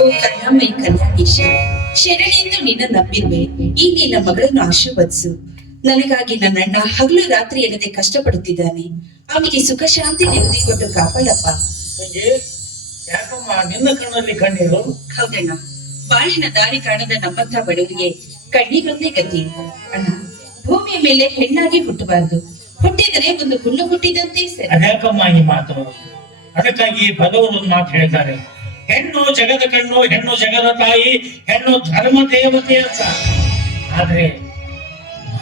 ಓ ಕನ್ಯಾಮೈ ಕನ್ಯಾಧೀಶ, ಶರಣೆಂದು ನಿನ್ನ ನಂಬಿರುವೆ. ಈ ನಿನ್ನ ಮಗಳನ್ನು ಆಶೀರ್ವದಿಸು. ನನಗಾಗಿ ನನ್ನಣ್ಣ ಹಗಲು ರಾತ್ರಿ ಎನ್ನದೆ ಕಷ್ಟಪಡುತ್ತಿದ್ದಾನೆ. ಅವನಿಗೆ ಸುಖ ಶಾಂತಿ ನೆಮ್ಮದಿ ಕೊಟ್ಟು ಕಾಪಾಡಪ್ಪ. ಯಾಕಮ್ಮ ನಿನ್ನ ಕಣ್ಣಲ್ಲಿ ಕಣ್ಣೀರು? ಹೌದಣ್ಣ, ಬಾಳಿನ ದಾರಿ ಕಾಣದ ನಮ್ಮಂತ ಬಡವರಿಗೆ ಕಣ್ಣೀರೊಂದೇ ಗತಿ. ಅಣ್ಣ, ಭೂಮಿಯ ಮೇಲೆ ಹೆಣ್ಣಾಗಿ ಹುಟ್ಟಬಾರದು, ಹುಟ್ಟಿದರೆ ಒಂದು ಹುಲ್ಲು ಹುಟ್ಟಿದಂತೆ ಸರಿ. ಅದ್ಯಾಕಮ್ಮ ಈ ಮಾತು? ಅದಕ್ಕಾಗಿ ಭಗವರು ಒಂದು ಮಾತು ಹೇಳ್ತಾರೆ, ಹೆಣ್ಣು ಜಗದ ಕಣ್ಣು, ಹೆಣ್ಣು ಜಗದ ತಾಯಿ, ಹೆಣ್ಣು ಧರ್ಮ ದೇವತೆ ಅಂತ. ಆದ್ರೆ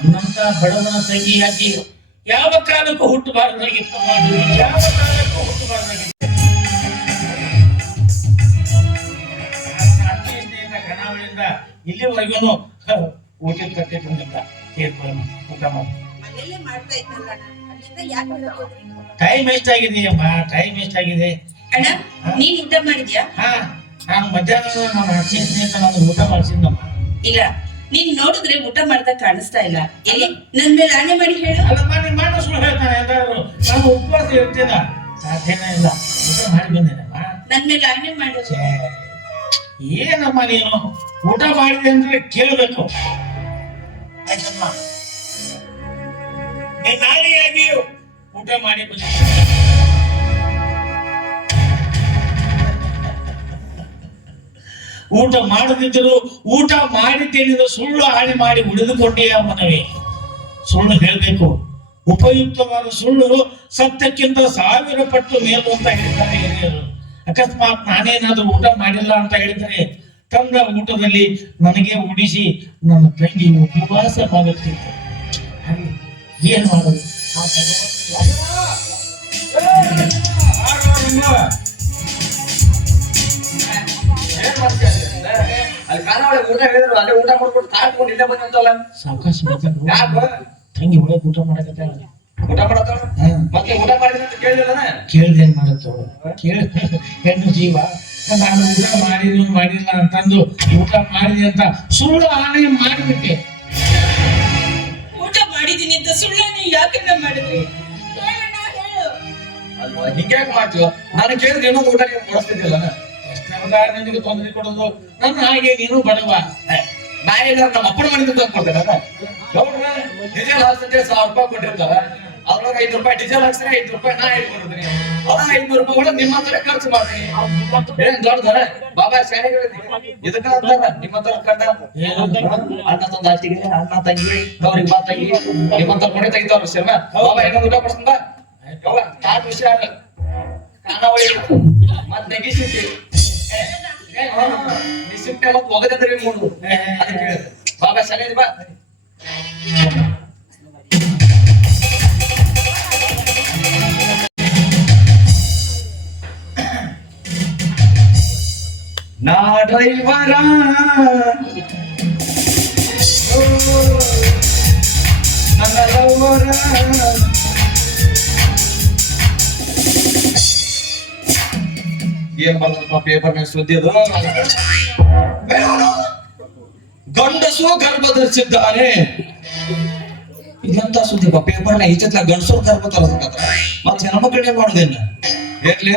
ನನ್ನಂತ ಬಡವನ ತಂಗಿಯಾಗಿ ಯಾವ ಕಾಲಕ್ಕೂ ಹುಟ್ಟಬಾರದಾಗಿತ್ತು, ಯಾವ ಕಾಲಕ್ಕೂ ಹುಟ್ಟಬಾರದಾಗಿತ್ತು. ಕಣಾವಳಿಯಿಂದ ಇಲ್ಲಿವರೆಗೂ ಊಟದ ತಟ್ಟೆ ತುಂಬಿಲ್ಲ. ಊಟ ಮಾಡಿ ಟೈಮ್ ವೇಸ್ಟ್ ಆಗಿದೆ ಅಮ್ಮ, ಟೈಮ್ ವೇಸ್ಟ್ ಆಗಿದೆ. ಅಣ್ಣ, ನೀನ್ ಊಟ ಮಾಡಿದ್ಯಾ? ನಾನು ಮಧ್ಯಾಹ್ನ ನನ್ನ ಅಕ್ಷಯ ಸ್ನೇಹಿತ ನಾನು ಊಟ ಮಾಡಿಸಿದ್ದಮ್ಮ. ಇಲ್ಲ, ನೀನ್ ನೋಡಿದ್ರೆ ಊಟ ಮಾಡ್ತಾ ಕಾಣಿಸ್ತಾ ಇಲ್ಲ. ಎಲ್ಲಿ ನನ್ ಮೇಲೆ ಆಣೆ ಮಾಡಿ ಹೇಳು. ಅಲ್ಲಮ್ಮ, ನಿಮ್ಮ ಮಣ್ಣು ಸುಳ್ಳು ಹೇಳ್ತಾನೆ ಎಂದಾದ್ರು. ನಾನು ಉಪವಾಸ ಇರ್ತೀನ, ಸಾಧ್ಯನೇ ಇಲ್ಲ. ಊಟ ಮಾಡಿ ಬಂದೇನಮ್ಮ. ನನ್ ಮೇಲೆ ಆಣೆ ಮಾಡು. ಏನಮ್ಮ ನೀನು ಊಟ ಮಾಡಿದೆ ಅಂದ್ರೆ ಕೇಳಬೇಕು ಆಯ್ತಮ್ಮ. ನೀನ್ ನಾಳೆಯಾಗಿ ಊಟ ಮಾಡಿ ಬಂದ. ಊಟ ಮಾಡದಿದ್ದರು ಊಟ ಮಾಡಿದ್ದೇನಿದ ಸುಳ್ಳು ಹಾಳಿ ಮಾಡಿ ಉಳಿದುಕೊಂಡೇ ಮನವೇ. ಸುಳ್ಳು ಹೇಳ್ಬೇಕು. ಉಪಯುಕ್ತವಾದ ಸುಳ್ಳು ಸತ್ಯಕ್ಕಿಂತ 1000 ಪಟ್ಟು ಮೇಲು ಅಂತ ಹೇಳ್ತಾರೆ ಹಿರಿಯರು. ಅಕಸ್ಮಾತ್ ನಾನೇನಾದ್ರೂ ಊಟ ಮಾಡಿಲ್ಲ ಅಂತ ಹೇಳಿದರೆ ತಂದ ಊಟದಲ್ಲಿ ನನಗೆ ಉಡಿಸಿ ನನ್ನ ತಂಗಿ ಉಪವಾಸ ಮಾಡುತ್ತಿತ್ತು. ಏನ್ ಮಾಡೋದು? ಸಾವಕಾಶ ತಂಗಿ ಒಳಗೆ ಊಟ ಮಾಡಕತ್ತ. ಊಟ ಮಾಡತ್ತಾಳ ಮತ್ತೆ ಊಟ ಮಾಡಿದ್ರೆ ಅಂತ ಕೇಳಿಲ್ಲ. ಕೇಳ್ದೆ ಏನ್ ಮಾಡತ್ತವ? ಹೆಣ್ಣು ಜೀವ. ನಾನು ಊಟ ಮಾಡಿಲ್ಲ ಅಂತಂದು ಊಟ ಮಾಡಿದೆ ಅಂತ ಸುಳ್ಳು ಆಣೆ ಮಾಡಿಬಿಟ್ಟೆ. ಊಟ ಮಾಡಿದೀನಿ ಅಂತ ಸುಳ್ಳನೆ ಯಾಕನ್ನ ಮಾಡಿದ್ರಿ? ಅಲ್ವಾ, ಹಿಂಗ್ಯಾಕೆ ಮಾಡ್ತೀವ? ನಾನು ಕೇಳಿದ್ರೆ ಇನ್ನೊಂದು ಊಟ ನೀವು ಕೊಡಿಸ್ತಿದ್ದಿಲ್ಲ. ನಿನಗೆ ತೊಂದರೆ ಕೊಡೋದು ನನ್ನ ಹಾಗೆ ನೀನು ಬಡವ. ನಾ ಇಲ್ಲ ನಮ್ಮ ಅಪ್ಪನ ಮನೆಯಿಂದ ತಂದು ಕೊಡ್ತೇನೆ. ಡೀಸೆಲ್ ಹಾಕ್ಸಂತೆ 1000 ರೂಪಾಯಿ ಕೊಟ್ಟಿರ್ತಾರ. ಅದ್ರೊಳಗೆ 5 ರೂಪಾಯಿ ಡೀಸೆಲ್ ಹಾಕ್ಸಿದ್ರೆ 5 ರೂಪಾಯಿ ನಾ ಇಟ್ಕೊಡ್ತೀನಿ. ಅದ 500 ರೂಪಾಯಿ ಕೂಡ ನಿಮ್ಮ ಹತ್ರ ಖರ್ಚು ಮಾಡ್ತೀನಿ. ಏನ್ ದೊಡ್ಡದಾರ ಬಾಬಾ ಶಾಲೆಗಳು ಇದಕ್ಕ ಅಂತಾರ. ನಿಮ್ಮ ಹತ್ರ ಕಂಡ ಅಣ್ಣ ತಂದ ಆಸ್ತಿಗೆ ಅಣ್ಣ ತಂಗಿ ಅವ್ರಿಗೆ ಬಾ ತಂಗಿ ನಿಮ್ಮಂತ ಮನೆ ತೆಗಿತಾವ್ರ ಶರ್ಮ ಬಾಬಾ ಇನ್ನೊಂದು ಊಟ ಕೊಡ್ಸಂದ. ಕಾಟ್ ವಿಷಯ ಕಾನಾವಳಿ ಮತ್ ನೆಗಿಸಿಟ್ಟಿ ನಿಸಿಟ್ಟೆ ಮತ್ ಒಗದ್ರೆ ಮೂಡು. ಅದಕ್ಕೆ ಬಾಬಾ ಶಾಲೆ ಬಾ. ನಾ ಡ್ರೈವರ ನನ್ನ ಲವರ ಏನ್ ಬಂದಪ್ಪ ಪೇಪರ್ ಮೇಲೆ ಸುದ್ದಿ ಅದು. ಗಂಡಸು ಗರ್ಭ ಧರಿಸಿದ್ದಾನೆ. ಇದಂತ ಸುದ್ದಿಪ್ಪ ಪೇಪರ್ನ ಈಚತ್ಲ ಗಂಡಸರು ಗರ್ಭ ತರಸಕತ್ರ ಮತ್ ಹೆಣ್ಮಕ್ಳು ಏನ್ ಮಾಡುದೇನ? ಇರ್ಲಿ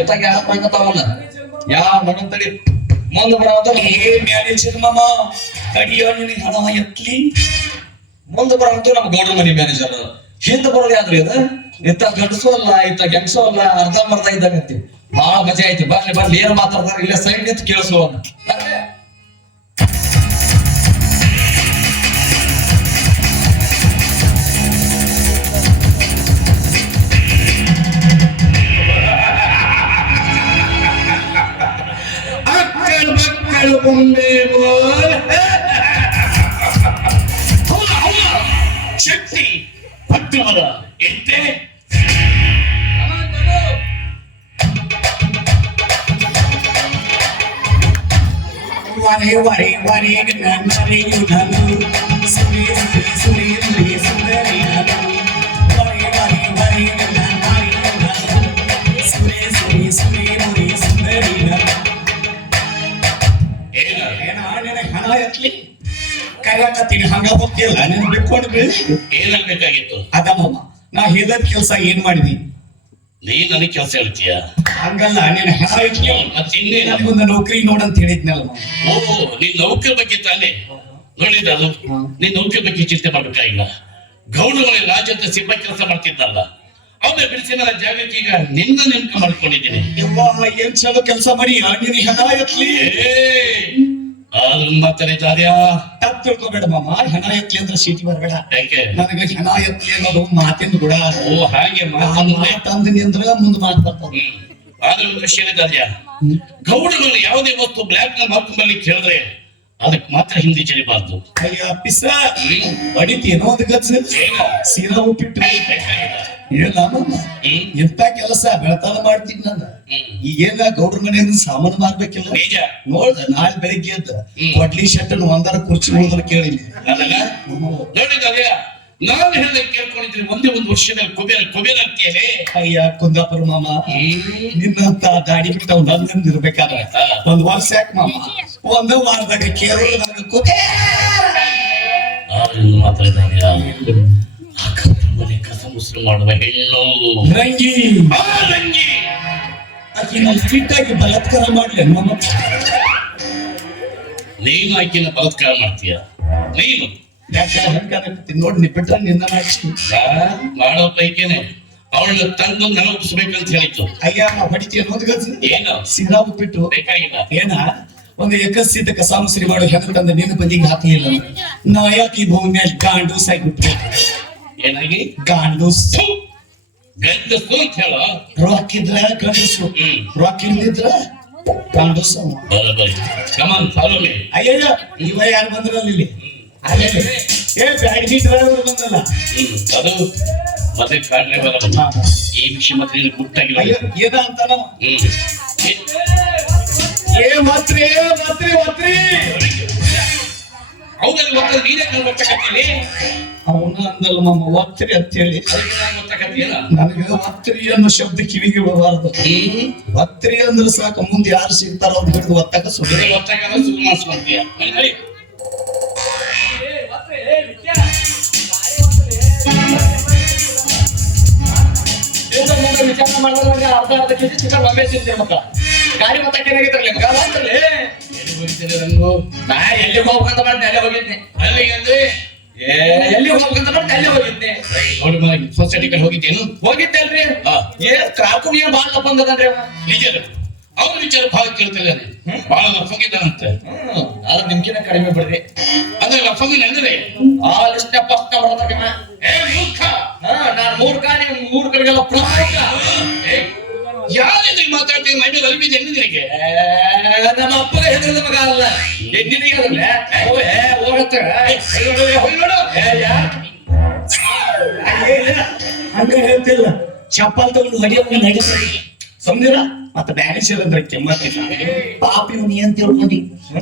ಎತ್ತಾಗ ಯಾರ ಪ್ರಕತಾವಲ್ಲ ಯಾವ ಮನಂತಡಿ ಮುಂದ್ ಬರವಂತ ಮ್ಯಾನೇಜರ್ ಮಾಮ ಕಡಿಯೋ ನಿನಗೆ ಹಣ ಎತ್ಲಿ. ಮುಂದ್ ಬರವಂತ ನಮ್ಮ ಗೌಡ್ರ ಮನಿ ಮ್ಯಾನೇಜರ್. ಹಿಂದ್ ಬರೋದು ಯಾವ್ದ್ರಿ ಅದ? ಇತ್ತ ಗಂಡಸು ಅಲ್ಲ ಇತ್ತ ಗೆಣಸು ಅಲ್ಲ, ಅರ್ಧ ಇದ್ದಾಗಂತಿ. ಬಹಳ ಮಜಾ ಆಯ್ತು. ಬರ್ಲಿ ಏನ್ ಮಾತಾಡ್ತಾರೆ ಇಲ್ಲ ಸೈಡ್ ನಿಂತು ಕೇಳಿಸುವ. ಮಕ್ಕಳು ಮುಂದೆ ಶಕ್ತಿ ಭಕ್ತವರ ಎಂತೆ ಕೈಲಾಕತ್ತೀನಿ ಹಂಗ ಹೋಗ್ತಿಲ್ಲ ನೀನು ಬಿಟ್ಕೊಂಡು ಬೀಳಿ. ಏನಾಗ್ಬೇಕಾಗಿತ್ತು? ಅದಮ್ಮ ನಾ ಹೇಳಿದ ಕೆಲಸ ಏನ್ ಮಾಡಿದಿ? ನೀ ನನಗೆ ಕೆಲಸ ಹೇಳ್ತೀಯ? ಹಂಗಲ್ಲ, ನೀನ್ ಹೆಣ ಇಟ್ಲಿ ಮತ್ತೆ ಇನ್ನೇನು? ನನಗೊಂದು ನೌಕರಿ ನೋಡಂತ ಹೇಳಿದ್ನಲ್ಲ ಮಾಮ. ಓ, ನಿನ್ ನೌಕರಿ ಬಗ್ಗೆ ತಾನೇ ನೋಡಿದ ಅದು. ನಿನ್ ನೌಕರಿ ಬಗ್ಗೆ ಚಿಂತೆ ಮಾಡ್ಬೇಕಾಗಿಲ್ಲ. ಗೌಡಮನೆ ರಾಜ ಅಂತ ಸಿಬ್ಬ ಕೆಲಸ ಮಾಡ್ತಿದ್ದಲ್ಲ, ಅವನ ಬಿಡಿಸಿ ನನ್ನ ಜಾಗಕ್ಕೆ ಈಗ ನಿನ್ನ ನೇಮಕ ಮಾಡ್ಕೊಂಡಿದ್ದೀನಿ. ಯವ್ವ, ಏನ್ ಚಲೋ ಕೆಲಸ ಮಾಡಿ ನೀನ್ ಹೆಣ ಎತ್ಲಿ. ಆದ್ರೂ ಮಾತಾಡಿದಾರ್ಯಾ ತಪ್ಪು ತಿಳ್ಕೊಬೇಡ ಮಾಮ. ಹೆಣ ಎತ್ಲಿ ಅಂದ್ರೆ ಸೀಟಿ ಬರಬೇಡ. ಯಾಕೆ? ನನಗೆ ಹೆಣ ಎತ್ಲಿ ಅನ್ನೋದು ಮಾತಿಂದ ಕೂಡ ಓ ಹಾಗೆ ಮಾತಾಡಿದ್ರೆ ಮಾತಂದ್ನಿ ಅಂದ್ರ ಮುಂದ್ ಮಾತು ಬರ್ತದ. ಆದ್ರೆ ಒಂದು ವಿಷಯ ಇದಾರ್ಯಾ, ಗೌಡನಲ್ಲಿ ಯಾವುದೇ ವಸ್ತು ಬ್ಲಾಕ್ ನ ಮಾರ್ಕೊಂಬಲ್ಲಿ ಕೇಳಿದ್ರೆ ಅದಕ್ಕೆ ಮಾತ್ರ ಹಿಂದೆ ಜರಿಬಾರ್ದು. ಅಯ್ಯ ಪಿಸ ಬಡಿತೇನೋ ಒಂದು ಗಚ್ಚ ಸೀರಾ ಉಪ್ಪಿಟ್ಟು ಇಲ್ಲ ಮಾಮ. ಎಂತ ಕೆಲಸ ಬೆಳತಾನ ಮಾಡ್ತೀನಿ ನಾನು. ಈಗೇನ ಗೌಡ್ರ ಮನೆಯಿಂದ ಸಾಮಾನು ಮಾರ್ಬೇಕಿಲ್ಲ. ನಿಜ ನೋಡ್ದ ನಾಳೆ ಬೆಳಿಗ್ಗೆ ಎದ್ದ ಕೊಡ್ಲಿ ಶೆಟ್ಟನ್ ಒಂದರ ಕುರ್ಚಿ ಹೋದ್ರ ಕೇಳಿನಿ. ನೋಡಿದಾರ್ಯಾ, ನಾನು ಹೇಳಿದ ಕೇಳ್ಕೊಂಡಿದ್ದೀನಿ. ಒಂದೇ ಒಂದು ವರ್ಷದಲ್ಲಿ ಕುಬೇರ ಆಗ್ತೀಯೇ. ಅಯ್ಯ ಕುಂದಾಪುರ ಮಾಮ, ನಿನ್ನಂತ ದಾಡಿ ಬಿಟ್ಟವ್ ನನ್ನ ಇರ್ಬೇಕಾದ್ರೆ ಒಂದ್ ವರ್ಷ ಯಾಕೆ ಮಾಮ, ಒಂದ ವಾರದಾಗ ಕೇರಳದಾಗ ಆದ್ರಿಂದ ಮಾತಾಡಿದಾರ್ಯಾ, ಆ ಕಪ್ಪು ಮನೆ ಕಸ ಮುಸ್ರು ಮಾಡುವ ಹೆಣ್ಣು ರಂಗಿ ಆ ರಂಗಿ ಆಕಿ ನನ್ ಫಿಟ್ ಆಗಿ ಬಲಾತ್ಕಾರ ಮಾಡ್ಲೆ ಮಾಮ. ನೀನು ಆಕಿನ ಬಲಾತ್ಕಾರ ಮಾಡ್ತೀಯ. ನೀನು ಯಾಕೆ ನೋಡಿ ನೀ ಬಿಟ್ರೆ ನಿನ್ನ ಮಾಡ್ತೀನಿ. ಮಾಡೋ ಪೈಕೇನೆ ಅವಳನ್ನ ತಂದು ನನಗೆ ಒಪ್ಪಿಸ್ಬೇಕಂತ ಹೇಳಿತ್ತು. ಅಯ್ಯ ಹೊಡಿತೀಯ ಅನ್ನೋದು ಗಚ್ಚ ಏನು ಸೀರಾ ಉಪ್ಪಿಟ್ಟು ಬೇಕಾಗಿಲ್ಲ. ಏನ ಒಂದು ಎಕಸಿದ್ದ ಕಸ ಮುಸ್ರಿ ಮಾಡೋ ಹೆಣ ತಂದ ನಿನ್ನ ಬದಿಗೆ ಹಾಕಲಿಲ್ಲ. ನಾ ಯಾಕೆ ಈ ಭೂಮಿ ಮೇಲೆ ಗಾಂಡೂಸ್ ಆಗಿಬಿಟ್ರೆ. ಏನಾಗಿ ಗಾಂಡೂಸ್ ಗಂಡಸು ಅಂತ ಹೇಳೋ. ರೊಕ್ಕ ಇದ್ರ ಗಂಡಸು, ರೊಕ್ಕ ಇಲ್ದಿದ್ರ ಗಾಂಡೂಸ್. ಬರೋಬ್ಬರಿ. ಕಮಾನ್ ಫಾಲೋ ಮೀ. ಅಯ್ಯಯ್ಯ ಇವ ಯಾರು ಬಂದ್ರಲ್ಲ ಇಲ್ಲಿ? ಅಲ್ಲೇ ಏ ಬ್ಯಾಡಗಿ ಡ್ರೈವರ್ ಬಂದಲ್ಲ. ಅದು ಮತ್ತೆ ಕಾಡ್ಲೆ ಬರಲ್ಲ. ಈ ವಿಷಯ ಮತ್ತೆ ನೀನು ಗುಟ್ಟಾಗಿಲ್ಲ. ಅಯ್ಯೋ ಏನ ಅಂತಾನ ಏ ಮಾತ್ರಿ ಮಾತ್ರಿ ಮಾತ್ರಿ ಹೌದಲ್ಲ, ಮತ್ತೆ ನೀನೇ ನಾನು ಗೊತ್ತಾಗತ್ತೀನಿ. ಅವನ ಅಂದಲ್ಲ ಮಾಮ ಒತ್ತರಿ ಅಂತೇಳಿ. ಅದಕ್ಕೆ ನಾನು ಗೊತ್ತಾಗತ್ತೀಯಲ್ಲ. ನನಗೆ ಒತ್ತರಿ ಅನ್ನೋ ಶಬ್ದ ಕಿವಿಗೆ ಬರಬಾರ್ದು. ಒತ್ತರಿ ಅಂದ್ರೆ ಸಾಕು, ಮುಂದೆ ಯಾರು ಸಿಗ್ತಾರ ಅವ್ರು ಹಿಡಿದು ಒತ್ತಕ ಸುಮ್ಮನೆ ಗೊತ್ತಾಗಲ್ಲ, ಸುಳ್ಳು ಮಾಡಿಸ್ಕೊಂತೀಯ. ಹೇಳಿ ವಿಚಾರ ಮಾಡಿದ್ರೆ ಅರ್ಧ ಕೆಜಿ ಚಿಕನ್ ಒಮ್ಮೆ ತಿಂತೀರಿ ಮತ್ತ ಗಾಡಿ ಮತ್ತಕ್ಕೆ ಏನಾಗಿದ್ರಲ್ಲ ಮಗ ಅಂತಲ್ಲಿ ಎಲ್ಲಿ ಹೋಗ್ತೀರಿ ರಂಗು? ನಾ ಎಲ್ಲಿ ಹೋಗ್ಬೇಕಂತ ಮಾಡಿದ್ದೆ ಅಲ್ಲೇ ಹೋಗಿದ್ದೆ. ಅಲ್ಲಿಗೆ ಅಂದ್ರೆ ಎಲ್ಲಿ ಹೋಗ್ಬೇಕಂತ ಮಾಡಿದ್ದೆ ಅಲ್ಲೇ ಹೋಗಿದ್ದೆ. ನೋಡಿ ಮಗ ಸೊಸೈಟಿ ಕಡೆ ಹೋಗಿದ್ದೇನು? ಹೋಗಿದ್ದೆ ಅಲ್ರಿ. ಕಾಕು ಏನ್ ಬಾಳ ಬಂದದನ್ರಿ ನಿಜ ಅವ್ರ ವಿಚಾರ ಭಾಳ ಕೇಳ್ತಿದ್ದಾನೆ. ಬಹಳ ಲಫಂಗಿದ್ದಾನಂತೆ. ಆದ್ರೆ ನಿಮ್ಗಿನ ಕಡಿಮೆ ಬಿಡ್ರಿ. ಅಂದ್ರೆ ಲಫಂಗಿನ ಅಂದ್ರೆ ಆ ಲಿಸ್ಟ್ ಪಕ್ಕ ಬರ್ತದೆ. ಮೂರ್ಖ. ನಾನು ಮೂರ್ ಕಾಲಿ ಮೂರ್ ಕಡೆಗೆಲ್ಲ ಯಾರು ಮಾತಾಡ್ತೀನಿ ಮೈ ಮೇಲೆ ಅಲ್ಬಿದೆ ನಿನಗೆ? ನಮ್ಮ ಅಪ್ಪಗೆ ಹೆದರದ ಮಗ ಅಲ್ಲ ನಿನಗೆ ಹಂಗ ಹೇಳ್ತಿಲ್ಲ. ಚಪ್ಪಲ್ ತಗೊಂಡು ಹೊಡಿಯೋಂಗ ನಡೀತಾರೆ ಸಮೀರ. ಮತ್ತೆ ಬ್ಯಾನೇಶ್ವರ್ ಅಂದ್ರೆ ಕೆಮ್ಮತ್ತಿಲ್ಲ. ಪಾಪ ಇವ್ನು ಏನ್ ತಿಳ್ಕೊಂಡಿ,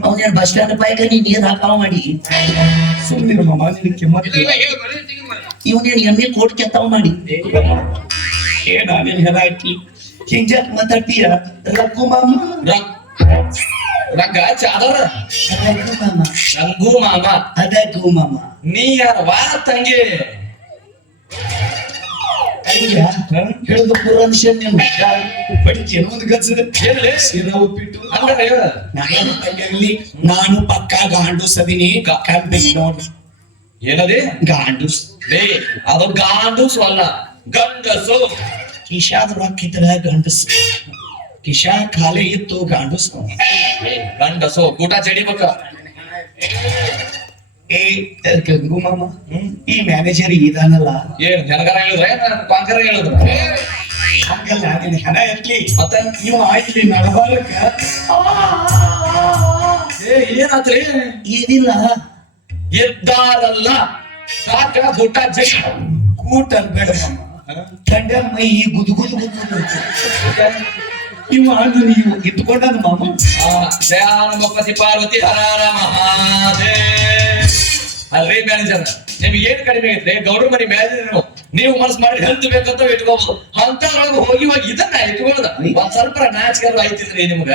ಅವನೇನ್ ಬಸ್ ಸ್ಟ್ಯಾಂಡ್ ಬೈಕ ನೀ ನೀರ್ ಹಾಕಾವ ಮಾಡಿ. ಸುಮ್ಮನೆ ಮಾಮ ನಿನಗೆ ಕೆಮ್ಮತ್ತಿಲ್ಲ. ಇವನೇನ್ ಎಮ್ಮೆ ಕೋಟ್ ಕೆತ್ತಾವ ಮಾಡಿ. ಏನ ನೀನ್ ಹೆಣ ಹಾಕಿ ಹಿಂಗ್ಯಾಕ್ ಮಾತಾಡ್ತೀಯ? ರಘು ಮಾಮ ರಗ್ಗ ಚಾದರ ರಘು ಮಾಮ ರಂಗು ಮಾಮ ಅದಗು ಮಾಮ. ನೀ ಯಾರವಾ ತಂಗಿ? ಹೇಳಿದ ಪುರಾಣ ಬಡಿತೇನೋ ಒಂದು ಗಚ್ಚದ ಏನ್ರಿ? ಸೀರಾ ಉಪ್ಪಿಟ್ಟು ಅಂದ್ರೆ ಹೇಳ ನಾನು ತಂಗಿಯಾಗ್ಲಿ ನಾನು ಪಕ್ಕಾ ಗಾಂಡೂಸ್ ಅದೀನಿ. ಕಣ್ಬೇಕು ನೋಡಿ ಏನದಿ ಗಾಂಡೂಸ್. ಲೇ ಅದು ಗಾಂಡೂಸು ಅಲ್ಲ, ಗಂಡಸು. ಕಿಶಾದ ರೊಕ್ಕ ಇದ್ರ ಗಂಡಸ್, ಕಿಶಾ ಖಾಲಿ ಇತ್ತು ಗಾಂಡೂಸ್. ಗಂಡಸು ಊಟ ಚಡಿಬೇಕ. ಏ ಗಂಗು ಮಾಮ, ಈ ಮ್ಯಾನೇಜರ್ ಇದಾನಲ್ಲ, ಏನ್ ಹೆಣಗರ ಹೇಳಿದ್ರೆ ಪಾಂಕರ ಹೇಳಿದ್ರ? ಹಂಗಲ್ಲ ನಿನ್ ಹೆಣ ಎತ್ಲಿ ಮತ್ತೆ ನೀವು ಆಯ್ಲಿ ನಡಬಾರಕ. ಏನಾತ್ರಿ? ಏನಿಲ್ಲ, ಎದ್ದಾರಲ್ಲ ಸಾಕ ಊಟ ಜಡಿ. ಕೂಟ ಅನ್ಬೇಡ ಮಾಮ, ಕಂಡ ಮೈ ಗುದು ಗುದು ಗುದು ಇವ ಅಂದು ನೀವು ಇಟ್ಕೊಂಡದ ಮಾಮ. ದಯಾನಂದಪತಿ ಪಾರ್ವತಿ ಹರಾರ ಮಹಾದೇವ್. ಅಲ್ರಿ ಮ್ಯಾನೇಜರ್, ನಿಮ್ಗೆ ಏನ್ ಕಡಿಮೆ ಐತ್ರಿ? ಗೌಡ್ರ ಮನಿ ಮ್ಯಾನೇಜರ್ ನೀವು ಮನಸ್ ಮಾಡಿ ಹೆಲ್ತ್ ಬೇಕಂತ ಇಟ್ಕೋಬಹುದು. ಅಂತವ್ರೊಳಗೆ ಹೋಗಿ ಹೋಗಿ ಇದನ್ನ ಇಟ್ಕೊಳ್ಳೋದ ಒಂದ್ ಸ್ವಲ್ಪ ನಾಚಿಕೆಲ್ಲ ಐತಿದ್ರಿ ನಿಮ್ಗ.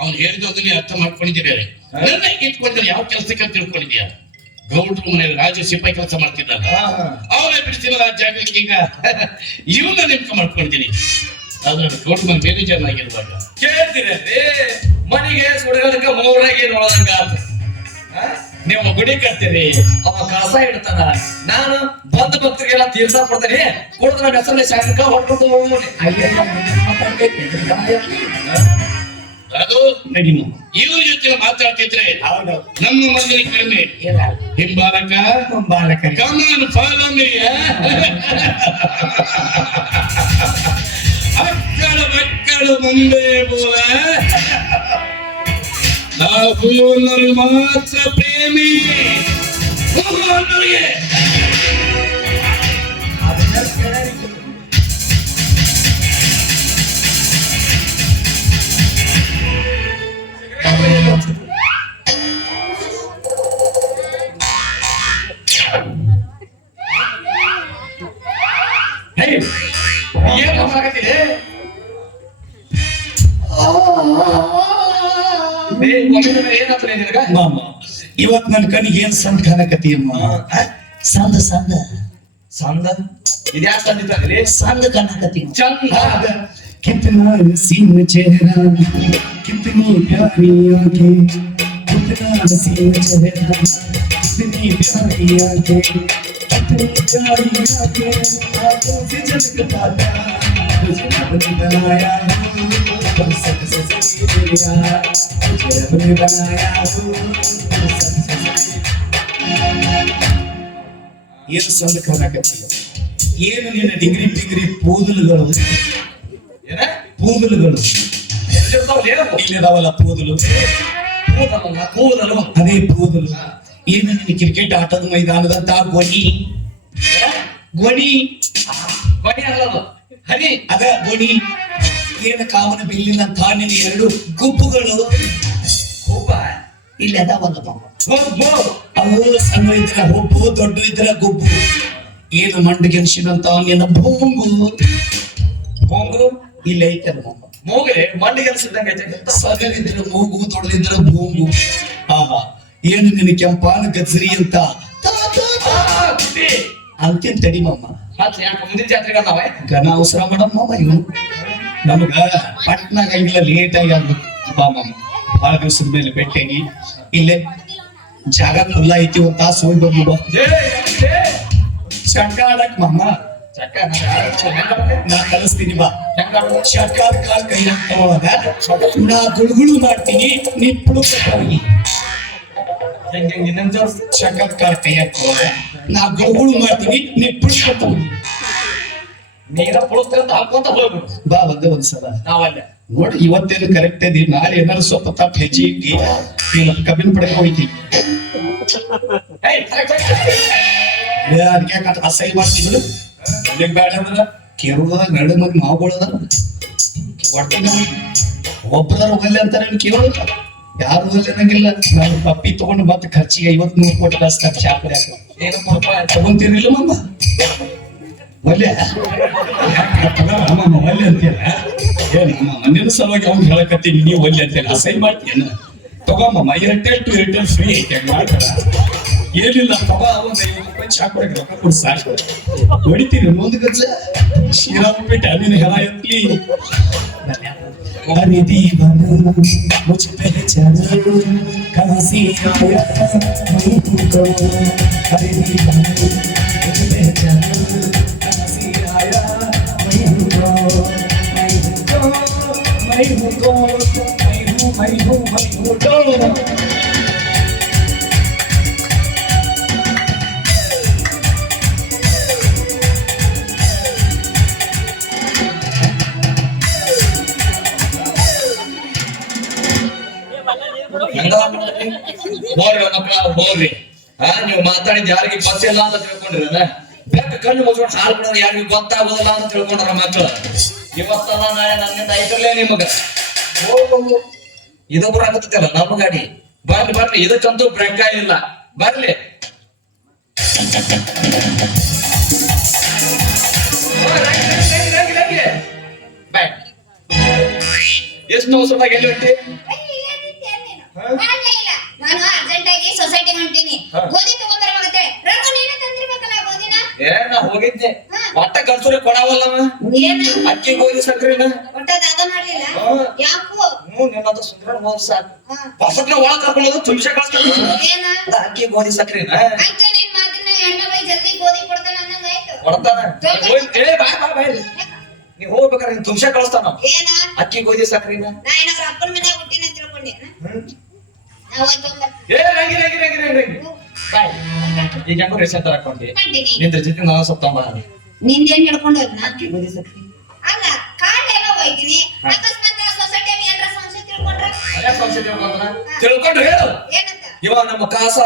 ಅವ್ನು ಹೇಳಿದೋದು ನೀ ಅರ್ಥ ಮಾಡ್ಕೊಂಡಿದ್ದೀರಿ. ನನ್ನ ಇಟ್ಕೊಂಡ್ರೆ ಯಾವ ಕೆಲಸಕ್ಕೆ ತಿಳ್ಕೊಂಡಿದ್ಯಾ? ಗೌಡ್ರ ಮನೆಯಲ್ಲಿ ರಾಜ ಸಿಪಾಯಿ ಕೆಲಸ ಮಾಡ್ತಿದ್ದಾಗ ಅವರೇ ಬಿಡಿಸಿದ ಜಾಗಕ್ಕೆ ಈಗ ಇವನ್ನ ನೇಮಕ ಮಾಡ್ಕೊಂಡಿದ್ದೀನಿ. ಆದ್ರೆ ಗೌಡ ಮನೆ ಬೇರೆ ಜನ ಆಗಿರುವಾಗ ಕೇಳ್ತೀರಲ್ರಿ ಮನೆಗೆ ಸುಡಗದಕ್ಕ ಮೂರಾಗಿ ನೋಡದಂಗ ಆತ. ನೀವು ಗುಡಿ ಕಟ್ತೀರಿ, ಅವ ಕಳಸ ಇಡ್ತಾನ, ನಾನು ಬಂದ ಭಕ್ತರಿಗೆಲ್ಲ ತೀರ್ಥ ಕೊಡ್ತೀನಿ, ಕೊಡ್ತಾನ ಹೆಸರಲ್ಲಿ ಶಾಂಕ ಹೊಡ್ಕೊಂಡು ಹೋಗ್ಲಿ. ಅದು ನಡಿ ಇವ್ರ ಜೊತೆ ಮಾತಾಡ್ತಿದ್ರೆ ನಮ್ಮ ಮಂದಿರ ಕಡಿಮೆ. ಹಿಂಬಾಲಕ ಬಾಲಕ ಕಮಾನ್ ಫಾಲೋ ಮೀ. ಅಕ್ಕಳು ಮಕ್ಕಳು ಮುಂದೆ ಬೋಲ, ನಾವು ನರು ಮಾತ್ರ ಪ್ರೇಮಿ. ಹೋಗುವವರಿಗೆ ಏನ್ ಮಾತಾಡಕತ್ತೀರಿ? ಏನಾಗ್ತದೆ ನಿನಗ? ಮಾಮ ಇವತ್ ನನ್ ಕಣ್ಣಿಗೆ ಏನ್ ಸಂತ ಕಾಣಕತ್ತಿ ಸಂದ ಸಂದ ಸಂದ ಇದ್ಯಾಕ್ ತಂದಿದ್ದಾರಿ? ಸಂದ ಕಾಣಕತ್ತಿ. ಚಂದ कितना हसीन चेहरा कितनी प्यारी आंखें कितना हसीन चेहरा कितनी प्यारी आंखें कितनी प्यारी आंखें आंखों से झलकता प्यार तुझे रब ने बनाया हो सब से दिया तुझे रब ने बनाया हो सब से ये संद खाना करती है ಏನು ನಿನ್ನ ಡಿಗ್ರಿ ಡಿಗ್ರಿ ಕೂದಲುಗಳು ಏನ ಕೂದಲುಗಳು ಎಲ್ಲಿರ್ತಾವ್ಲೇ ಅವು? ಇಲ್ಲಿದಾವಲ್ಲ ಕೂದಲು ಕೂದಲಲ್ಲ, ಕೂದಲು ಅದೇ ಕೂದಲು ಏನು ನಿನ್ನ ಕ್ರಿಕೆಟ್ ಆಟದ ಮೈದಾನದಂತ ಗೊನಿ ಗೊನಿ ಕೊನೆ ಅಲ್ಲದು ಹನಿ. ಅದ ಗೊನಿ ಏನು ಕಾಮನ ಬಿಲ್ಲಿನಂತ ನಿನ್ನ ಎರಡು ಗುಬ್ಬುಗಳು ಒಬ್ಬ ಇಲ್ಲಿ ಅದಾವಲ್ಲ ಪಾಪ. ಒಬ್ಬ ಅವು ಸಣ್ಣ ಇದ್ರ ಹುಬ್ಬು ದೊಡ್ಡ ಇದ್ರ ಗುಬ್ಬು ಏನು ಮಂಡಗೆನ್ಸಿನಂತ ನಿನ್ನ ಭೂಂಗು ಮೂಗು ಇಲ್ಲ ಐತಲ್ಲ ಮೂಗಲೆ ಮಂಡಿ ಕೆಲಸದಂಗೆ ಸಗಲಿದ್ರ ಮೂಗು ದೊಡ್ಡದಿದ್ರ ಭೂಂಗು ಆಹಾ ಏನು ನಿನ್ನ ಕೆಂಪಾನ ಗಜ್ರಿ ಅಂತ ಅಂತಿನ ತಡಿ ಮಮ್ಮ ಮತ್ತೆ ಯಾಕೆ ಮುಂದಿನ ಜಾತ್ರೆಗೆ ಅದಾವ? ಘನ ಅವಸರ ಮಾಡಮ್ಮ ಇವನು ನಮಗ ಪಟ್ನಾಗ ಹಂಗಿಲ್ಲ ಲೇಟ್ ಆಗಿ ಆಗ್ಬೇಕು ಬಾ ಮಮ್ಮ ಬಹಳ ದಿವಸದ ಮೇಲೆ ಭೇಟಿಯಾಗಿ ಇಲ್ಲೇ ಜಾಗ ಖುಲ್ಲ ಐತಿ ಒಂದ್ ತಾಸು ಹೋಗಿ ಬಂದು ಬಾ ಚಕ್ಕ ಆಡಕ್ ಮಮ್ಮ ಚಕ್ಕ ನಾ ಕಲಿಸ್ತೀನಿ ಬಾ ಚಕ್ಕಾದ ಕಾಲ್ ಕೈ ಹಾಕ್ತವಾಗ ನಾ ಗುಳುಗುಳು ಮಾಡ್ತೀನಿ ನೀ ಪುಳುಕ ಹೋಗಿ ಹೆಂಗೆ ಇನ್ನೊಂದು ಜೋರ್ಸ್ ಚಕ್ಕಾದ ಕಾಲ್ ಕೈ ಹಾಕ್ತವಾಗ ನಾ ಗುಳುಗುಳು ಮಾಡ್ತೀನಿ ನೀ ಪುಳುಕ ಹೋಗಿ ನೀರ ಪುಳಿಸ್ಕೊಂತ ಹಾಕೊಂತ ಹೋಗ್ಬಿಡು. ಬಾ ಒಂದ್ಸಲ ನಾವಲ್ಲೇ ನೋಡಿ ಇವತ್ತೇನು ಕರೆಕ್ಟ್ ಇದೆ ನಾಳೆ ಏನಾದ್ರು ಸ್ವಲ್ಪ ತಪ್ಪು ಹೆಜ್ಜೆ ಇಕ್ಕಿ ನೀನು ಕಬ್ಬಿನ ಪಡೆಗೆ ಹೋಗ್ತೀನಿ ಅದಕ್ಕೆ ಅಸಹ್ಯ ಮಾಡ್ತಿದ್ರು ಅಲ್ಲಿಗೆ ಬೇಡ ಅಂದ್ರ ಕೇಳುವುದ ಗಂಡ ಮಗ ಮಾವುಗಳದ ಹೊಡ್ತೀನಿ ಒಬ್ಬರ ಒಲ್ಲೆ ಅಂತಾರೆ ಕೇಳೋದು ಯಾರು ಒಲ್ಲೆ ಅನ್ನಂಗಿಲ್ಲ ನಾನು ಪಪ್ಪಿ ತಗೊಂಡು ಮತ್ತೆ ಖರ್ಚಿಗೆ 50-100 ಕೋಟಿ ಕಳಿಸ್ತಾರೆ ಚಾಪಡಿ ಹಾಕಿ ಏನು ಪಾಪ ತಗೊಂತೀರಿಲ್ಲ ಮಮ್ಮ ಒಲ್ಲೆ ಅಮ್ಮ ಒಲ್ಲೆ ಅಂತೀರ ಏನಮ್ಮ ಮಣ್ಣಿನ ಸಲುವಾಗಿ ಅವ್ನು ಹೇಳಕತ್ತೀನಿ ನೀವು ಒಲ್ಲೆ ಅಂತೀರ ಅಸಹ್ಯ ಮಾಡ್ತೀಯನ ತಗೊಮ್ಮಮ್ಮ ಏರ್ಟೆಲ್ ಟು ಏರ್ಟೆಲ್ ಫ್ರೀ ಐತೆ ಮಾಡ್ತಾರ ಏನಿಲ್ಲ ತಗೋ ಒಂದು 50 ರೂಪಾಯಿ ಚಾಕೊಡಕ್ಕೆ ರೊಕ್ಕ ಕೊಡು ಸಾಕು ಹೊಡಿತೀನಿ ಒಂದು ಗಜ್ಜ ಶೀರಾ ಉಪ್ಪಿಟ್ಟು ಅಲ್ಲಿನ ಹೆಣ ಎತ್ಲಿ अरे दीवाना मुझ पहचाना कहाँ से आया मैं तुमको अरे दीवाना मुझ पहचाना कहाँ से आया मैं तुमको मैं हूँ ಹೋಗ್ರಿ ಮಕ್ಕಳ ಹೋಗ್ರಿ. ನೀವು ಮಾತಾಡಿದ್ ಯಾರಿಗೆ ಗೊತ್ತಿಲ್ಲ ಅಂತ ತಿಳ್ಕೊಂಡಿರಲ್ಲ, ಬೆಕ್ಕ ಕಣ್ಣು ಮುಚ್ಕೊಂಡು ಹಾಲು ಬಿಡೋದು ಯಾರಿಗೂ ಗೊತ್ತಾಗೋದಿಲ್ಲ ಅಂತ ತಿಳ್ಕೊಂಡ್ರ ಮಕ್ಕಳು. ಇವತ್ತಲ್ಲ ನಾಳೆ ನನ್ನಿಂದ ಐತಲ್ಲೇ ನಿಮಗ ಇದು ಬರಾಕತ್ತಲ್ಲ ನಮ್ಮ ಗಾಡಿ. ಬರ್ಲಿ ಬರ್ಲಿ, ಇದಕ್ಕಂತೂ ಬ್ರೇಕ್ ಇಲ್ಲ. ಬರ್ಲಿ ಬಾಯ್. ಎಷ್ಟು ಅವಸರದಾಗ ಎಲ್ಲಿ ಹೊಂಟಿ? ನಾನು ಅರ್ಜೆಂಟ್ ಆಗಿ ಸೊಸೈಟಿ ಹೊಂಟೀನಿ. ಗೋಧಿ ತಗೊಂಡ್ಬರವಾಗತ್ತೆ. ರೊಕ್ಕ ನೀನೇ ತಂದಿರ್ಬೇಕಲ್ಲ ಗೋಧಿನ. ಏ ನಾ ಹೋಗಿದ್ದೆ ಒಟ್ಟ ಗಂಡಸೂರಿ ಕೊಡವಲ್ಲವ ಏನ ಅಕ್ಕಿ ಗೋಧಿ ಸಕ್ರಿನ ಒಟ್ಟದ ಅದ ಮಾಡ್ಲಿಲ್ಲ ಹಾ. ಯಾಕೋ ನಿನ್ನಂತ ಸುಂದರ ಹೋದ್ ಸಾಕು ಹಾ. ಹೊಸಟ್ನ ಒಳಗ್ ಕರ್ಕೊಳ್ಳೋದು ತುಂಬಿಸ ಕಳಿಸ್ತಾನೆ ಏನ ಅಕ್ಕಿ ಗೋಧಿ ಸಕ್ರಿನ ಆಯ್ತು ನಿನ್ ಮಾತಿನ ಹೆಣ್ಮಗಳಿಗೆ ಜಲ್ದಿ ಗೋಧಿ ಕೊಡ್ತಾನ ಅನ್ನಂಗ ಆಯ್ತು ಕೊಡ್ತಾನ ಏ ಬಾ ಬಾ ಬಾ ನೀ ಹೋಗ್ಬೇಕಾರೆ ನೀನ್ ತುಂಬಿಸ ಕಳಿಸ್ತಾನ ಏನ ಅಕ್ಕಿ ಗೋಧಿ ಸಕ್ರಿನ ನಾ ಏನಾರ ಅಪ್ಪನ ಮನ್ಯಾಗ ಹುಟ್ಟಿನ ಅಂತ ತಿಳ್ಕೊಂಡೇನ ಏ ರಂಗಿ ರಂಗಿ ರಂಗಿ ರಂಗಿ ರಂಗಿ ಬಾಯ್ ಈಗ ಹೆಂಗೋ ರೇಷನ್ ತರಕೊಂಡಿ ಕಂಟಿನಿ ನಿಂದ್ರ ಜೊತೆ ನಾನು ಸ್ವಲ್ಪ ತಗೊಂಬ ನಿಂದೇನ್ ಹಿಡ್ಕೊಂಡು ಹೋದ್ನ ಅಕ್ಕಿ ಗೋಧಿ ಸಕ್ರಿ ಅಲ್ಲ ಕಾರ್ಡ್ ಎಲ್ಲ ಹೋಯ್ತೀನಿ ಅಕಸ್ಮಾತ್ ಸೊಸೈಟಿಯಲ್ಲಿ ಏನಾರ ಸಮಸ್ಯೆ ತಿಳ್ಕೊಂಡ್ರ ಅದೇ ಸಂಸ್ಥೆ ತಿಳ್ಕೊಂಡು ಹೇಳು ಏನಂತ ಇವ ನಮ್ಮ ಕಾಸ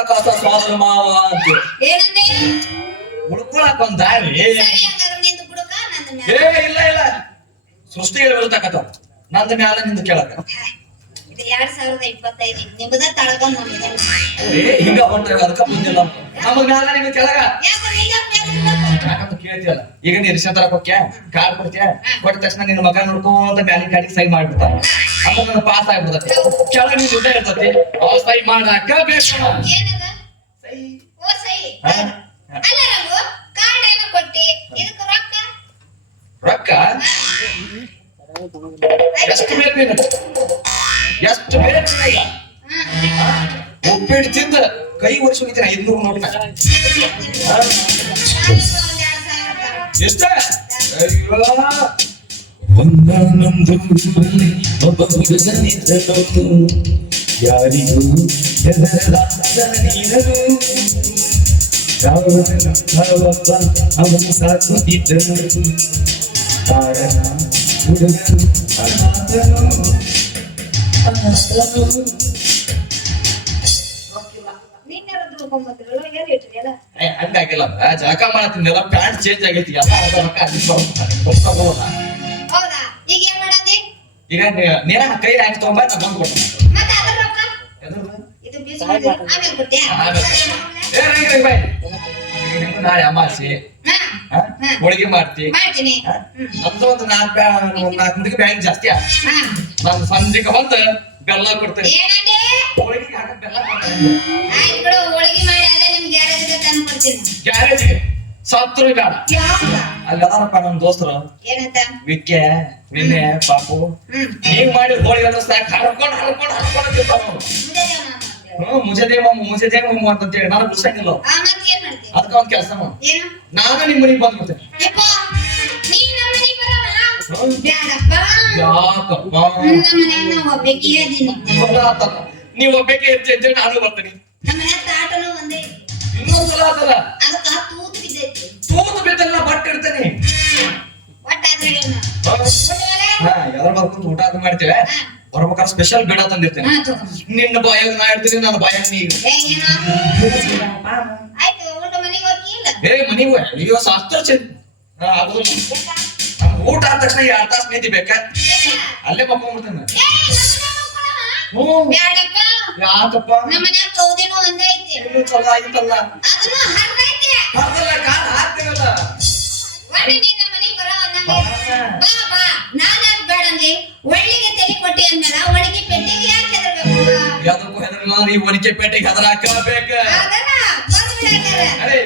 ಸ್ವಾದರ ಮಾವ ಅಂತ ಏನಂದೆ ಉಳ್ಕೊಳಕ್ ಒಂದ್ ದಾರಿ ಸರಿ ಹಂಗಾದ್ರೆ ನಿಂದು ಬುಡಕ ನಂದು ಏ ಮ್ಯಾಲ ಇಲ್ಲ ಇಲ್ಲ ಸೃಷ್ಟಿ ಹೇಳ್ತಾಕತ್ತ ನಂದ ಮ್ಯಾಲ ನಿಂದ ಕೇಳಕ ಇದು 2025 ನಿಮ್ಮದ ತಳಗೊಂಡ್ ನಮ್ದು ಏ ಹಿಂಗ ಹೊಂಟ್ರೆ ಅದಕ್ಕ ಮುಂದಿಲ್ಲ ನಮಗ್ ಮ್ಯಾಲ ನಿಮ್ಗೆ ಕೆಳಗ ಯಾಕೆ ನಿಂಗೆ ಮ್ಯಾಲ ಯಾಕಂತ ಕೇಳ್ತಿಯಲ್ಲ ಈಗ ನೀ ರಿಕ್ಷಾ ತರಕ್ ಹೋಗ್ಯ ಕಾರ್ ಕೊಡ್ತೀಯ ಕೊಟ್ಟ ತಕ್ಷಣ ನಿನ್ನ ಮಗ ನೋಡ್ಕೊಂತ ಮ್ಯಾಲಿನ ಗಾಡಿಗೆ ಸೈ ಮಾಡ್ಬಿಡ್ತಾನ ಅಂತ ನನ್ನ ಪಾಸ್ ಆಗ್ಬಿಡ್ತೈತಿ ಕೆಳಗ ನೀನ್ ದುಡ್ಡ ಇರ್ತೈತಿ ಅವ ಸೈ ಮಾಡಾಕ ಬೇಕು ಏನದ ಸೈ ಓ ಸೈ ಹಾ? ಅಲ್ಲ ರಂಗು ಕಾರ್ಡ್ ಏನೋ ಕೊಟ್ಟಿ ಇದಕ್ಕೆ ರೊಕ್ಕ ರೊಕ್ಕ ಎಷ್ಟು ಬೇಕು ನಿನಗೆ ಎಷ್ಟು ಬೇಕು ನಿನಗೆ ಉಪ್ಪಿಟ್ಟು ತಿಂದ ಕೈ ಒರೆಸಿ ಹೋಗಿದ್ದೀನಿ 500 ನೋಟ್ನ ಎಷ್ಟ ಅಯ್ಯೋ ಒಂದಾನೊಂದು ಊರಲ್ಲಿ ಒಬ್ಬ ಹುಡುಗನಿದ್ದನು ಯಾರಿಗೂ ಹೆದರಲಾದ ನೀರನು ಯಾವನೊಬ್ಬ ಅವನು ಸಾಕುತ್ತಿದ್ದನು ಕಾರಣ ಹುಡುಗನು ಅನಾಥನು ಅನಾಥನು ನಿನ್ನೆಲ್ಲ ತಿಳ್ಕೊಂಬತ್ತಿರಲ್ಲ ಎಲ್ಲಿ ಇಟ್ರಿ ಅಲ್ಲ ಏ, ಹಂಗಾಗಿಲ್ಲ ಜಳಕ ಮಾಡತ್ತೀನಿಲ್ಲ ಪ್ಯಾಂಟ್ ಚೇಂಜ್ ಆಗೈತಿ ಎಲ್ಲ ಅರ್ಧ ರೊಕ್ಕ ಅಡ್ಡಿಸ್ಬೋದ ಹೌದಾ ಈಗ ಏನ್ ಮಾಡಂದಿ ಈಗ ನೀನ ಕೈ ಹಾಕಿ ತಗೊಂಬ ನಾ ಬಂದ್ ಕೊಡ್ತೀನಿ ಮತ್ತೆ ಅದ್ರ ರೊಕ್ಕ ಇದು ಬೀಸ್ಕೊಂಡು ಆಮೇಲೆ ಕೊಟ್ಟೆ ಏ ರಂಗಿ ರಂಗಿ ಬಾಯ್ ನಿಮ್ಗೂ ನಾಳೆ ಅಮಾಸಿ ಹಾ ಹೋಳಿಗೆ ಮಾಡ್ತಿ ಮಾಡ್ತೀನಿ ನಮ್ದು ಒಂದು 4 ಮಂದಿಗೆ ಬ್ಯಾಂಕ್ ಜಾಸ್ತಿ ಹಾ ನಾನು ಸಂಜೆಗೆ ಬಂದು ಬೆಲ್ಲ ಕೊಡ್ತೇನೆ ಏನಂದೆ ಹೋಳಿಗೆ ಹಾಕಕ್ ಬೆಲ್ಲ ಕೊಡ್ತೇನೆ ಆಯ್ತು ಬಿಡು ಹೋಳಿಗೆ ಮಾಡಿ ಅಲ್ಲೇ ನಿಮ್ ಗ್ಯಾರೇಜ್ಗೆ ತಂದು ಕೊಡ್ತೀನಿ ಗ್ಯಾರೇಜ್ಗೆ ಸತ್ರು ಬೇಡ ಯಾವಾಗ ಅಲ್ಲಿ ಅದಾರಪ್ಪ ನಮ್ ದೋಸ್ತರು ಏನಂತ ವಿಕ್ಕೆ ವಿನಯ ಪಾಪು ಹ್ಮ್ ನೀವ್ ಮಾಡಿ ಹೋಳಿಗೆ ಅಂದ್ರೆ ಸಾಕು ಹರ್ಕೊಂಡು ತಿಂತಾವ ಮುಂದೆ ಮಾಮ ಮುಜೆ ದೇವ ಅಂತೇಳಿ ನಾನು ಬಿಡ್ಸಂಗಿಲ್ಲ ಮತ್ತೆ ಏನ್ ಮಾಡ್ತೀನಿ ಅದಕ್ಕ ಒಂದ್ ಕೆಲಸ ಮಾಡು ಏನು ನಾನು ನಿಮ್ ಮನೆಗೆ ಬಂದ್ಬಿಡ್ತೇನೆ ಯಪ್ಪ ನೀ ನಮ್ಮ ಮನೆಗೆ ಬರವ ಬ್ಯಾಡಪ್ಪ ಯಾಕಪ್ಪ ನಮ್ಮ ಮನೆಗೆ ನಾವು ಒಬ್ಬಕ್ಕೆ ಇದೀನಿ ಚಲೋ ಆತಲ್ಲ ನೀವ್ ಒಬ್ಬಕ್ಕೆ ಇರ್ತೈತೆ ನಾನು ಬರ್ತೀನಿ ನಮ್ಮ ಮನೆ ತಾಟನು ಒಂದೇ ಇನ್ನೊಂದ್ ಚಲೋ ಆತಲ್ಲ ಅದಕ್ಕ ತೂತು ಬಿದ್ದೈತಿ ತೂತು ಬಿದ್ದಲ್ಲ ಬಟ್ ಇಡ್ತೇನೆ ಒಟ್ಟಾದ್ರೆ ಏನು ಹಾ ಎದ್ರ ಬರ್ಕೊಂಡು ಊಟ ಅದು ಮಾಡ್ತೇವೆ ಬರ್ಬೇಕಾದ್ರೆ ಸ್ಪೆಷಲ್ ಬೇಡ ತಂದಿರ್ತೇನೆ ಹಾ ತಗೋ ನಿನ್ನ ಬಾಯಾಗ ನಾ ಇಡ್ತೀನಿ ನನ್ನ ಬಾಯಾಗ ನೀ ಇಡು. ಏನೋ ಆಯ್ತು ಊಟ ಮನೆಗೆ ಹೋಗಿ ಇಲ್ಲ ಏ ಮನಿಗೂ ಅಯ್ಯೋ ಶಾಸ್ತ್ರ ಅದು ಊಟ ಆದ ತಕ್ಷಣ 2 ತಾಸು ನಿಂತಿ ಬೇಕಾ ಅಲ್ಲೇ ಮಕ್ಕೊಂಡ್ಬಿಡ್ತೇನೆ ಹ್ಞೂ ಬ್ಯಾಡಪ್ಪ ಯಾಕಪ್ಪ ನಮ್ಮ ಮನ್ಯಾಗ ಕೌದಿನೂ ಒಂದೇ ಐತಿ ಇನ್ನು ಚಲೋ ಆಗಿತ್ತಲ್ಲ ಅದನ್ನು ಹರ್ದೈತಿ ಅದಲ್ಲ ಕಾಲ್ ಹಾಕ್ತಿರಲ್ಲ ಒಳ್ಳೆ ನೀನ್ ನಮ್ಮ ಮನೆಗೆ ಬರೋ ಅನ್ನಂಗೆ ಬಾ ಬಾ ನಾನ್ ಯಾಕೆ ಬೇಡ ಅಂದೆ ಒಳ್ಳಿಗೆ ತಲೆ ಕೊಟ್ಟಿ ಅಂದ್ಮೇಲೆ ಒಳಗೆ ಪೆಟ್ಟಿಗೆ ಯಾಕೆ ಹೆದರ್ಬೇಕು ಯಾವ್ದಕ್ಕೂ ಹೆದರಲ್ಲ ಈ ಒನಿಕೆ ಪೇಟೆಗೆ ಹೆದರಾಕ ಬೇಕ ಅದನ್ನ ಬಂದ್ಬಿಡಾಕರ ಅರೆ